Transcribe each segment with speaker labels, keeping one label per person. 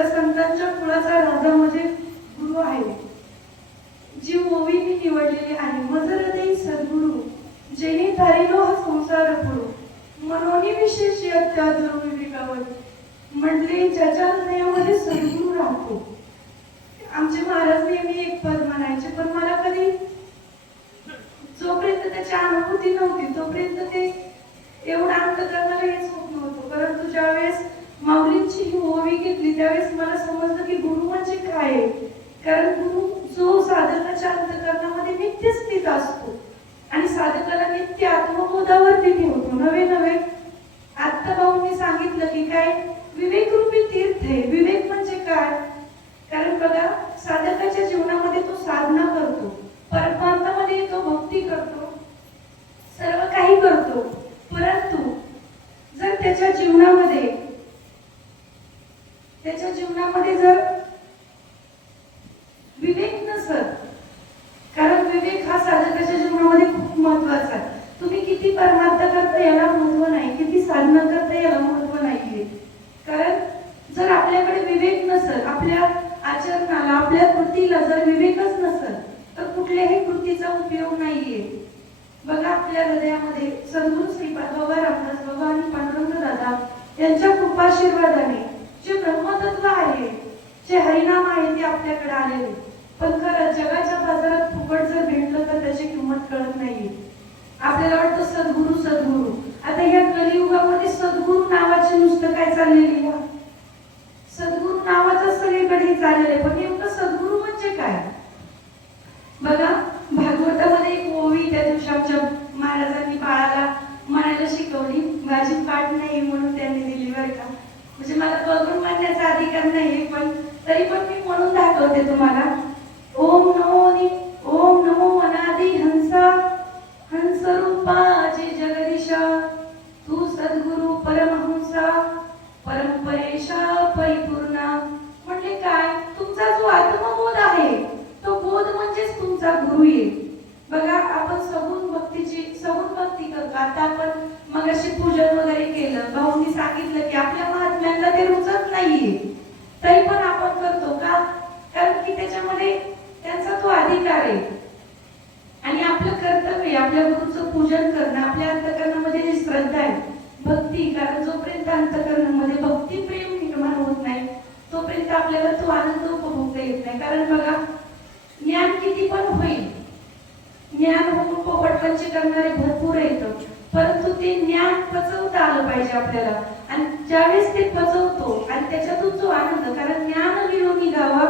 Speaker 1: त्या संतांच्या कुळाचा राजा म्हणजे गुरु आहे. जी ओवी मी निवडलेली आहे. मजर देई सद्गुरु जेने धारिलो हा संसार पुरो मनोनी विशेष अत्यादर विवेकावर म्हटले ज्याच्या हृदयामध्ये सद्गुरु राहतो. आमचे महाराज नेहमी एक पद म्हणायचे पण मला कधी जोपर्यंत त्याची अनुभूती नव्हती तोपर्यंत ते एवढं अंत करणारं हेच होत नव्हतं परंतु ज्यावेळेस माऊलींची ही ओवी घेतली त्यावेळेस मला समजलं की गुरु म्हणजे काय? कारण गुरु जो साधकाच्या अंतकरणामध्ये नित्य स्थित असतो आणि साधकाला नित्य आत्मबोधावरती ठेवतो नवे नवे आत्ता भाऊंनी सांगितलं की काय? विवेक रूपी तीर्थ आहे. विवेक म्हणजे काय? कारण बघा साधकाच्या जीवनामध्ये तो साधना करतो परमार्थामध्ये तो भक्ती करतो सर्व काही करतो परंतु जर त्याच्या जीवनामध्ये त्याच्या जीवनामध्ये जर विवेक नसत कारण विवेक हा साधकाच्या जीवनामध्ये खूप महत्त्वाचा आहे तुम्ही किती परमार्थ करता याला महत्त्व नाही किती साधना करता याला महत्त्व नाहीये कारण जर आपल्याकडे विवेक नसल आपल्या आचरणाला आपल्या कृतीला जर विवेकच नसल तर कुठल्याही कृतीचा उपयोग नाहीये बघा आपल्या हृदयामध्ये सद्गुरू श्रीपाद बाबा रामदास बाबा आणि पांडुरंग दादा यांच्या कृपाशीर्वादाने जे ब्रह्मतत्व आहे जे हरिनाम आहे ते आपल्याकडे आलेले पण खरं जगाच्या बाजारात फुकट जर भेटलं तर त्याची किंमत कळत नाहीये. आपल्याला वाटतं सद्गुरू सद्गुरू. आता या कलियुगामध्ये सद्गुरू नावाचे नुसतं काय चाललेली का सद्गुरू नावाचं सगळीकडे चाललेलं आहे. पण नेमकं सद्गुरू म्हणजे काय? बघा भागवतामध्ये एक ओवी त्या दिवशी आमच्या महाराजांनी बाळाला म्हणायला शिकवली माझी पाठ नाही म्हणून त्यांनी दिली बरं का. म्हणजे मला बघून मानण्याचा अधिकार नाही पण तरी पण मी म्हणून दाखवते तुम्हाला. ओम नमो ओम नमो अनादि हंसा हंस रूपाची जगदीशा तू सद्गुरु परमहंसा परंपरेशा परिपूर्णा. म्हणजे काय? तुमचा जो आत्मबोध आहे तो बोध म्हणजेच तुमचा गुरु आहे. बघा आपण सगुण भक्तीची सगुण भक्ती करतो आता आपण मग अशी पूजन वगैरे केलं. भाऊंनी सांगितलं की आपल्या महात्म्यांना ते रुचत नाहीये. तरी पण आपण करतो का? कारण की त्याच्यामध्ये त्यांचा तो अधिकार आहे. आणि आपलं कर्तव्य आपल्या गुरुचं पूजन करणं आपल्या अंतकरणामध्ये जी श्रद्धा आहे भक्ती कारण जोपर्यंत अंतकरणामध्ये भक्ती प्रेम निर्माण होत नाही तोपर्यंत आपल्याला तो आनंद उपभोगता येत नाही. कारण बघा ज्ञान किती पण होईल ज्ञान होऊन पोपटपंची करणारे भरपूर येतं परंतु ते ज्ञान पचवता आलं पाहिजे आपल्याला. आणि ज्यावेळेस ते पचवतो आणि त्याच्यातून जो आनंद कारण ज्ञान विरोधी गावा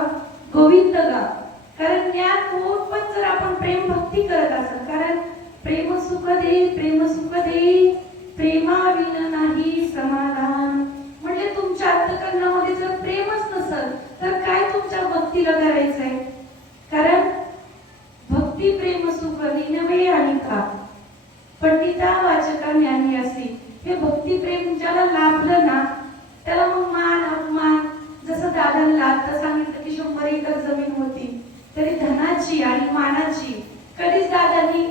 Speaker 1: गोविंद गा कारण ज्ञान होऊन पण जर आपण प्रेम भक्ती करत असाल कारण प्रेम सुख देई प्रेम सुख देई प्रेमाविन नाही समाधान. म्हणजे तुमच्या अंतकरणामध्ये जर प्रेमच नसल तर काय तुमच्या भक्तीला करायचंय? कारण भक्ती प्रेम सुख लिनवे आणि का पंडिता वाचका ज्ञानी असे. हे भक्ती प्रेम ज्याला लाभलं ना त्याला मग मान अपमान. जसं दादांना आता सांगितलं की शंभर एकर जमीन होती. तरी धनाची आणि मानाची कधीच दादांनी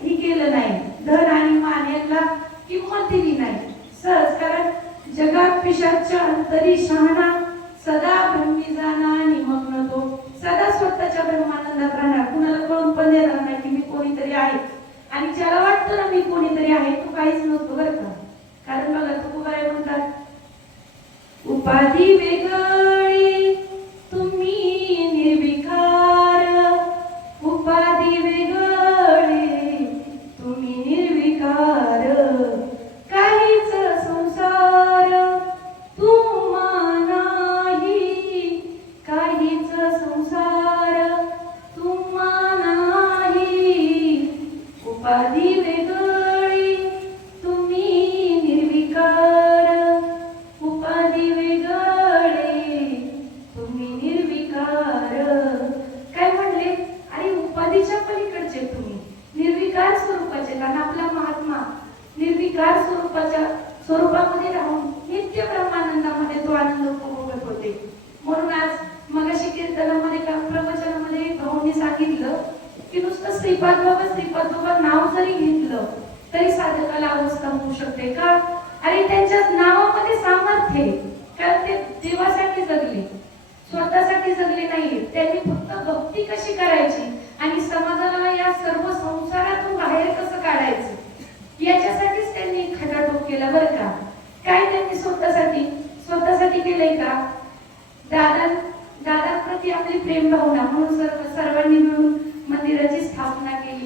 Speaker 1: ही केलं नाही. धन आणि मान यांना किंमत दिली नाही. सहज कारण जगात पिशाच्या अंतरी शहाणा सदा तरी साधकाला अवस्था होऊ शकते का? आणि त्यांच्या नावामध्ये सामर्थ्य कारण ते देवासाठी जगले. स्वतःसाठी जगले नाहीये. त्यांनी फक्त भक्ती कशी करायची? आणि समाजाला या सर्व संसारातून बाहेर कसं काढायचं? याच्यासाठीच त्यांनी खटाटोप केला बरं का? काय त्यांनी स्वतःसाठी? स्वतःसाठी केलंय का? दादा दादांप्रती आपली प्रेम भावना म्हणून सर्वांनी मिळून मंदिराची स्थापना केली.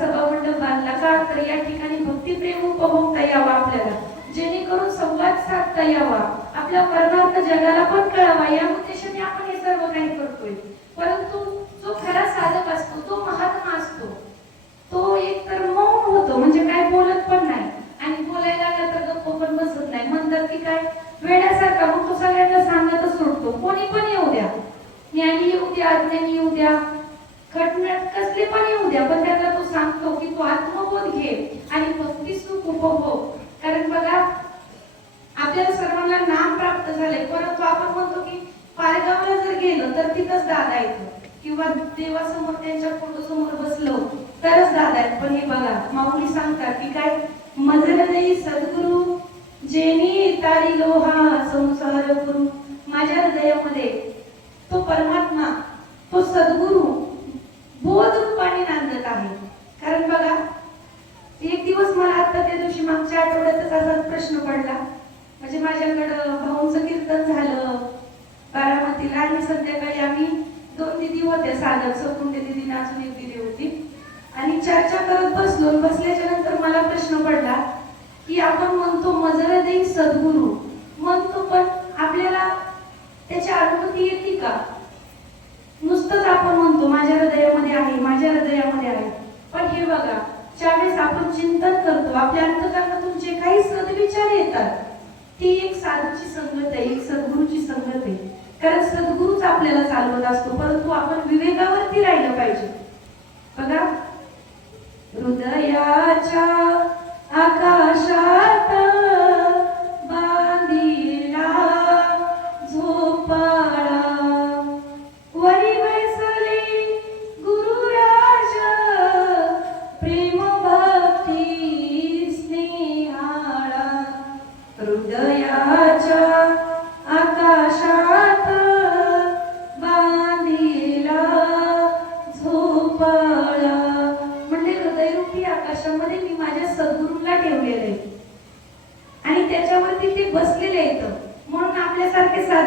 Speaker 1: हा बांधला का? तर या ठिकाणी भक्ती प्रेम उपभोगता यावा आपल्याला. जेणेकरून संवाद साधता यावा. आपला परमार्थ जगाला पण कळावा. या उद्देशाने आपण हे सर्व काही करतोय. परंतु जो खरा साधक असतो तो महात्मा असतो तो एक तर मौन होतो म्हणजे काय बोलत पण नाही आणि बोलायला लागला तर गप्प पण बसत नाही म्हणतात की काय वेड्यासारखा मग तो सगळ्यांना सांगतच सोडतो कोणी पण येऊ द्या ज्ञानी येऊ द्या अज्ञानी येऊ द्या खटनट कसले पण येऊ द्या पण त्याला तो सांगतो की तू आत्मबोध घे आणि भक्ती सुख उपभोग कारण बघा आपल्याला नाम प्राप्त झाले परंतु आपण म्हणतो की पारगावला जर गेलो तर तिथंच दादा येतो किंवा देवासमोर त्यांच्या फोटो समोर बसलो तरच दादा आहेत. पण हे बघा माऊली सांगतात की काय? मजर नाही सद्गुरु जेनी तारी लोहा संसार गुरु माझ्या हृदयामध्ये तो परमात्मा तो सद्गुरु बोध रूपाने नांदत आहे. कारण बघा एक दिवस मला आता त्या दिवशी मागच्या आठवड्यातच असाच प्रश्न पडला. म्हणजे माझ्याकडं भाऊंचं कीर्तन झालं. बारामतीला आणि संध्याकाळी आम्ही दोन दिदी होत्या साधक सकुंडे दिदीने अजून एक दिली होती. आणि चर्चा करत बसलो बसल्याच्या नंतर मला प्रश्न पडला की आपण म्हणतो मजर देई सद्गुरू म्हणतो पण आपल्याला त्याची अनुभूती येते का नुसतंच आपण म्हणतो माझ्या हृदयामध्ये आहे माझ्या हृदयामध्ये आहे पण हे बघा ज्यावेळेस आपण चिंतन करतो आपल्या अंतकरणातून जे काही सद्विचार येतात ती एक साधूची संगत आहे एक सद्गुरूची संगत आहे कारण सद्गुरूच आपल्याला चालवत असतो परंतु आपण विवेकावरती राहिलं पाहिजे. बघा. हृदयाच्या आकाशात बांधिला झोपाळा. वरी बैसले गुरुराज प्रेम भक्ती स्नेहाळा हृदयाच्या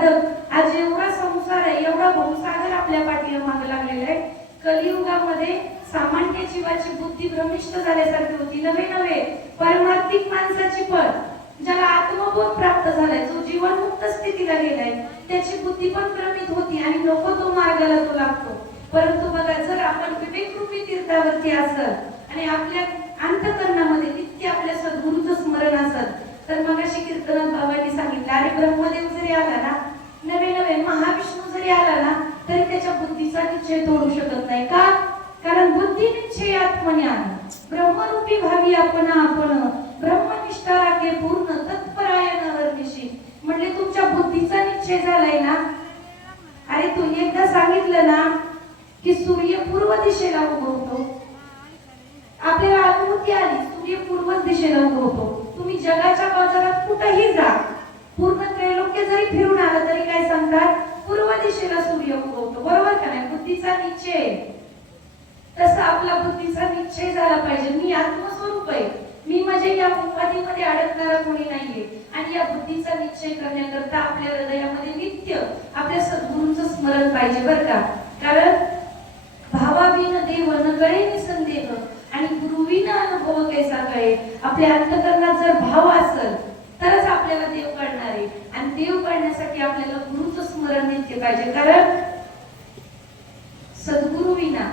Speaker 1: साधक आज एवढा संसार आहे एवढा भूसागर आपल्या पाठीला मागे लागलेला आहे. कलियुगामध्ये सामान्य जीवाची बुद्धी भ्रमिष्ट झाल्यासारखी होती. नवे नवे परमार्थिक माणसाची पण. ज्याला आत्मबोध प्राप्त झालाय जो जीवनमुक्त स्थितीला गेलाय त्याची बुद्धी पण भ्रमित होती आणि नको तो मार्गाला तो लागतो. परंतु बघा जर आपण विवेकरूपी तीर्थावरती असत आणि आपल्या अंतकरणामध्ये नित्य आपल्या सद्गुरूचं स्मरण असत तर मग अशी कीर्तनात बाबांनी सांगितलं अरे ब्रह्मदेव जरी आला ना नवे नवे महाविष्णू जरी आला ना तरी त्याच्या बुद्धीचा निश्चय तोडू शकत नाही. का? कारण बुद्धी निश्चय आत्मज्ञान ब्रह्मरूपी भावी आपण आपण. ब्रह्मनिष्ठा राखे पूर्ण तत्परायण हरनिशी म्हणजे तुमच्या बुद्धीचा निश्चय झालाय ना? अरे तू एकदा सांगितलं ना की सूर्य पूर्व दिशेला उगवतो आपल्याला अनुभूती आली सूर्य पूर्व दिशेला उगवतो तुम्ही जगाच्या बाजारात कुठेही जा पूर्ण त्रैलोक्य जरी फिरून आलं तरी काय सांगतात? पूर्व दिशेला सूर्य उगवतो. बरोबर का नाही? बुद्धीचा निश्चय. तसा आपला बुद्धीचा निश्चय झाला पाहिजे. मी आत्मस्वरूप आहे. मी म्हणजे या उपाधीमध्ये अडकणारा कोणी नाहीये. आणि या बुद्धीचा निश्चय करण्याकरता आपल्या हृदयामध्ये नित्य आपल्या सद्गुरूंचं स्मरण पाहिजे बरं का? कारण भावाविन देव न कळे निसंदेह आणि गुरुविन अनुभव कैसा कळे आपल्या अंतकरणात जर भाव असेल तरच आपल्याला देव कळणार आहे. आणि देव कळण्यासाठी आपल्याला गुरुचं स्मरण नित्य पाहिजे. कारण सद्गुरु विना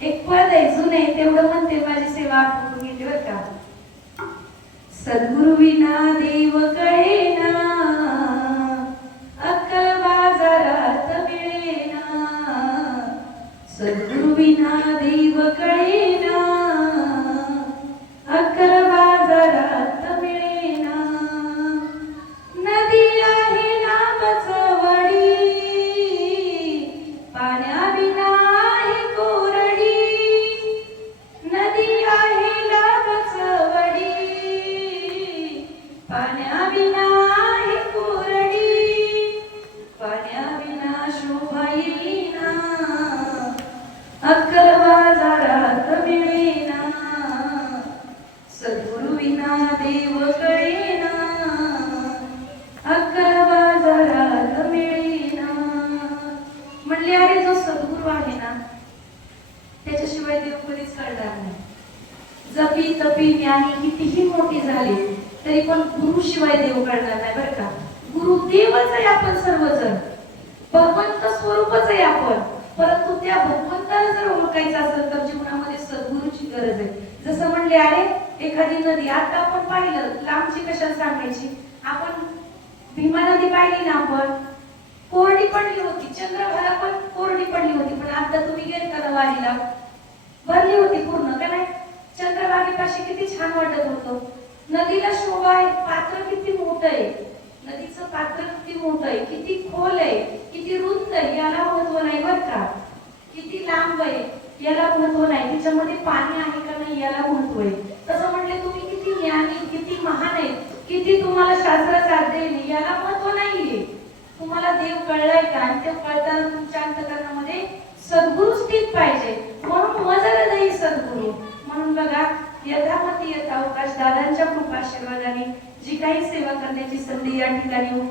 Speaker 1: एक पद आहे जुने तेवढं म्हणते माझी सेवा आठवून गेली बर का? सद्गुरु विना देव कळेना अक्कल बाजारात मिळेना. सद्गुरु विना देव सद्गुरु विना देव कळेना अरे जो सद्गुरू आहे ना त्याच्याशिवाय देव कधीच नाही. जपी तपी ज्ञानी कितीही मोठी झाली तरी पण गुरु शिवाय देव करणार नाही बरं का? गुरुदेवच आहे आपण सर्वजण. स्वरूपच आहे आपण. परंतु त्या भगवंताला जर ओळखायचं असेल तर जीवनामध्ये सद्गुरूची गरज आहे. जसं म्हणले अरे एखादी नदी आता आपण पाहिलं लांबची कशाला सांगायची? आपण भीमा नदी पाहिली ना आपण? कोरडी पडली होती चंद्रभागा पण कोरडी पडली होती पण आता तुम्ही गेले का वारीला. भरली होती पूर्ण का नाही? चंद्रभागेपाशी किती छान वाटत होतं. नदीला शोभा आहे पात्र किती मोठं आहे. नदीचं पात्र किती मोठं आहे किती खोल आहे किती रुंद आहे याला महत्त्व नाही बर का. किती लांब आहे याला महत्त्व नाही. तिच्यामध्ये पाणी आहे का नाही याला महत्त्व आहे. तसं म्हटले तुम्ही किती ज्ञानी किती महान आहे किती तुम्हाला शास्त्राचा अध्ययन आहे याला महत्त्व नाहीये. तुम्हाला देव कळलाय का? आणि ते कळताना तुमच्या अंतकरणामध्ये सद्गुरु स्थित पाहिजे. म्हणून मजल नाही सद्गुरु. म्हणून बघा यथामती यथावकाश दादांच्या कृपाशीर्वादाने जी काही सेवा करण्याची संधी या ठिकाणी